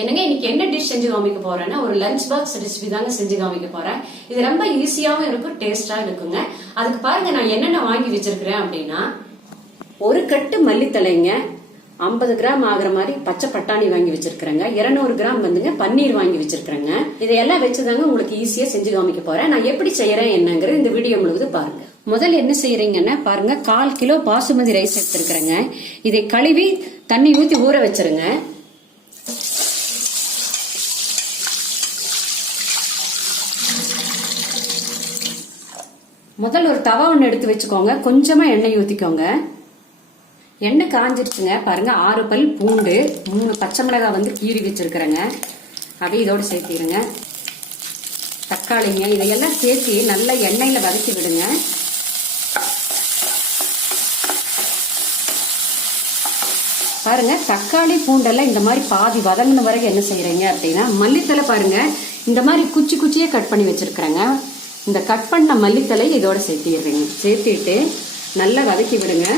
என்னங்க இன்னைக்கு என்ன டிஷ் செஞ்சு காமிக்க போறேன்னா ஒரு லஞ்ச் பாக்ஸ் ரெசிபி தாங்க செஞ்சு காமிக்க போறேன். இது ரொம்ப ஈஸியாவும் இருக்கும் டேஸ்டா இருக்குங்க. அதுக்கு பாருங்க நான் என்னென்ன வாங்கி வச்சிருக்கிறேன் அப்படின்னா ஒரு கட்டு மல்லித்தலைங்க ஐம்பது கிராம் ஆகுற மாதிரி பச்சை பட்டாணி வாங்கி வச்சிருக்கிறேங்க. இருநூறு கிராம் வந்துங்க பன்னீர் வாங்கி வச்சிருக்கிறேங்க. இதையெல்லாம் வச்சுதாங்க உங்களுக்கு ஈஸியா செஞ்சு காமிக்க போறேன். நான் எப்படி செய்யறேன் என்னங்கிறது இந்த வீடியோ முழுவதும் பாருங்க. முதல்ல என்ன செய்யறீங்கன்னா பாருங்க கால் கிலோ பாசுமதி ரைஸ் எடுத்திருக்கிறேங்க. இதை கழுவி தண்ணி ஊத்தி ஊற வச்சிருங்க. முதல்ல ஒரு தவா ஒன்று எடுத்து வச்சுக்கோங்க. கொஞ்சமாக எண்ணெய் ஊற்றிக்கோங்க எண்ணெய் காஞ்சிருச்சுங்க. பாருங்க ஆறு பல் பூண்டு மூணு பச்சை மிளகாய் வந்து கீறி வச்சிருக்கிறேங்க. அப்படியே இதோடு சேர்த்திடுங்க. தக்காளிங்க இதையெல்லாம் சேர்த்து நல்லா எண்ணெயில் வதக்கி விடுங்க. பாருங்க தக்காளி பூண்டெல்லாம் இந்த மாதிரி பாதி வதங்கின வரைக்கும் என்ன செய்யறீங்க அப்படின்னா மல்லித்தலை பாருங்க இந்த மாதிரி குச்சி குச்சியே கட் பண்ணி வச்சிருக்கிறேங்க. இந்த கட் பண்ண மல்லித்தலை இதோட சேர்த்திடுறீங்க. சேர்த்திட்டு நல்லா வதக்கி விடுங்க.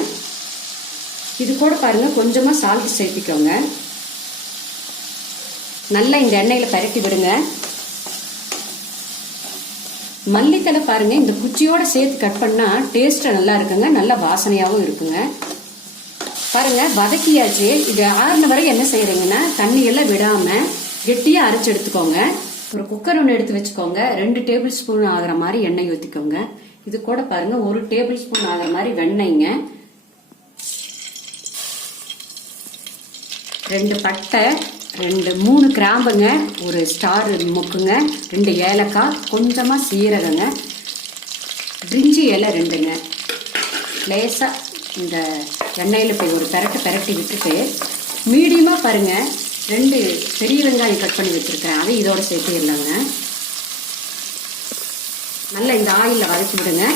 இது கூட பாருங்கள் கொஞ்சமாக சால்ட் சேர்த்திக்கோங்க. நல்லா இந்த எண்ணெயில் பரட்டி விடுங்க. மல்லித்தலை பாருங்க இந்த குச்சியோட சேர்த்து கட் பண்ணா டேஸ்ட் நல்லா இருக்குங்க நல்ல வாசனையாகவும் இருக்குங்க. பாருங்க வதக்கியாச்சு. இது ஆறுன வரை என்ன செய்யறீங்கன்னா தண்ணி எல்லாம் விடாம கெட்டியா அரைச்சு எடுத்துக்கோங்க. ஒரு குக்கர் ஒன்று எடுத்து வச்சுக்கோங்க. ரெண்டு டேபிள் ஸ்பூன் ஆகிற மாதிரி எண்ணெய் ஊற்றிக்கோங்க இது கூட பாருங்க ஒரு டேபிள் ஸ்பூன் ஆகிற மாதிரி வெண்ணெய்ங்க. ரெண்டு பட்டை ரெண்டு மூணு கிராம்புங்க ஒரு ஸ்டார் மொக்குங்க ரெண்டு ஏலக்காய் கொஞ்சமாக சீரகங்க பிரிஞ்சி இலை ரெண்டுங்க. லேசாக இந்த எண்ணெயில் போய் ஒரு பெரட்டு பெரட்டி விட்டுட்டு மீடியமாக பாருங்கள் ரெண்டு பெரிய வெங்காயம் கட் பண்ணி வச்சுருக்கேன் அதை இதோட சேர்த்துடலாங்க நல்லா இந்த ஆயிலில் வதக்கி விடுங்க.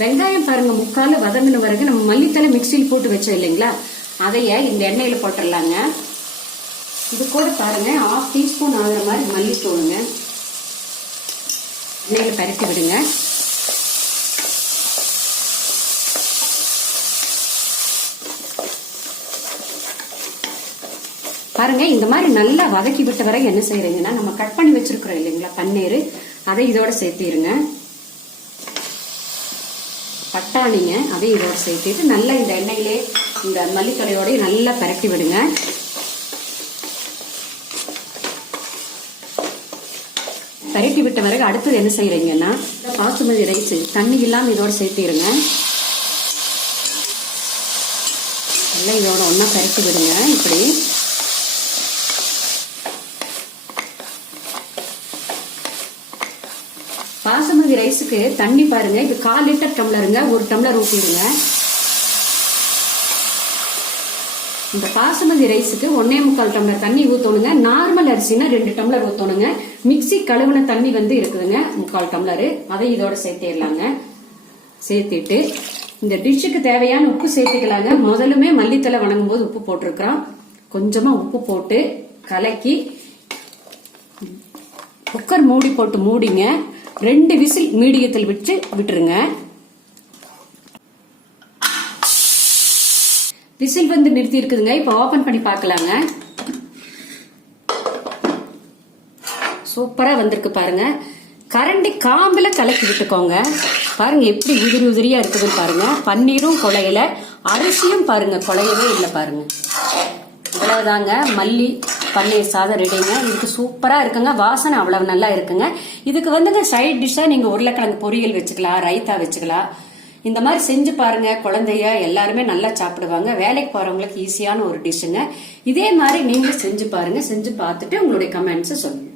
வெங்காயம் பாருங்க முக்கால் வதங்கின பிறகு நம்ம மல்லித்தலை மிக்சியில் போட்டு வச்சோம் இல்லைங்களா? அதைய இந்த எண்ணெயில் போட்டுடலாங்க. இது கூட பாருங்க ஆஃப் டீஸ்பூன் ஆகிற மாதிரி மல்லித்தூளுங்க. எண்ணெயில் பரட்டி விடுங்க. பாருங்க இந்த மாதிரி நல்லா வதக்கி விட்ட வரை என்ன செய்யறீங்கன்னா நம்ம கட் பண்ணி வச்சிருக்கிறோம் இல்லைங்களா பன்னீர் அதை இதோட சேர்த்திருங்க. பட்டாணிங்க அதை இதோட சேர்த்துட்டு நல்லா இந்த எண்ணெயிலே இந்த மல்லித்தலையோட நல்லா பரட்டி விடுங்க. பரட்டி விட்ட பிறகு அடுத்தது என்ன செய்யறீங்கன்னா பாசுமதி ரைஸ் தண்ணி இல்லாமல் இதோட சேர்த்திருங்க. நல்லா இதோட ஒன்றா பரட்டி விடுங்க இப்படி. பாசுமதி ரைஸுக்கு தண்ணி பாருங்க. இது கால் லிட்டர் டம்ளருங்க. ஒரு டம்ளர் ஊற்றிடுங்க இந்த பாசுமதி ரைஸுக்கு ஒன்னே முக்கால் டம்ளர் தண்ணி ஊற்றணுங்க நார்மல் அரிசினா ரெண்டு டம்ளர் ஊற்றணுங்க மிக்சி கழுவுன தண்ணி வந்து இருக்குதுங்க. முக்கால் டம்ளர். அதை இதோட சேர்த்திடலாங்க. சேர்த்திட்டு இந்த டிஷ்ஷுக்கு தேவையான உப்பு சேர்த்துக்கலாங்க. முதலுமே மல்லித்தலை வணங்கும் போது உப்பு போட்டிருக்கிறோம். கொஞ்சமாக உப்பு போட்டு கலக்கி குக்கர் மூடி போட்டு மூடிங்க. ரெண்டு விசில் மீடியத்தில் விட்டு விட்டுருங்க. விசில் வந்து நிறுத்தி இருக்குதுங்க. இப்போ ஓபன் பண்ணி பார்க்கலாங்க. சூப்பரா வந்திருக்கு பாருங்க. கரண்டி காம்புல கலக்கி விட்டுக்கோங்க. பாருங்க எப்படி உதிரி உதிரியா இருக்குதுன்னு பாருங்க. பன்னீரும் குழையல அரிசியும் பாருங்க குலையவே இல்லை பாருங்க. இவ்வளவுதாங்க மல்லி. பன்னீர் சாதம் ரெடிங்க இதுக்கு சூப்பராக இருக்குங்க. வாசனை அவ்வளவு நல்லா இருக்குங்க. இதுக்கு வந்துங்க சைட் டிஷ்ஷாக நீங்கள் உருளைக்கிழங்கு பொரியல் வச்சுக்கலாம் ரைத்தா வச்சுக்கலாம். இந்த மாதிரி செஞ்சு பாருங்க குழந்தைய எல்லாருமே நல்லா சாப்பிடுவாங்க. வேலைக்கு போறவங்களுக்கு ஈஸியான ஒரு டிஷ்ஷுங்க இதே மாதிரி நீங்களும் செஞ்சு பாருங்க. செஞ்சு பார்த்துட்டு உங்களுடைய கமெண்ட்ஸை சொல்லுங்க.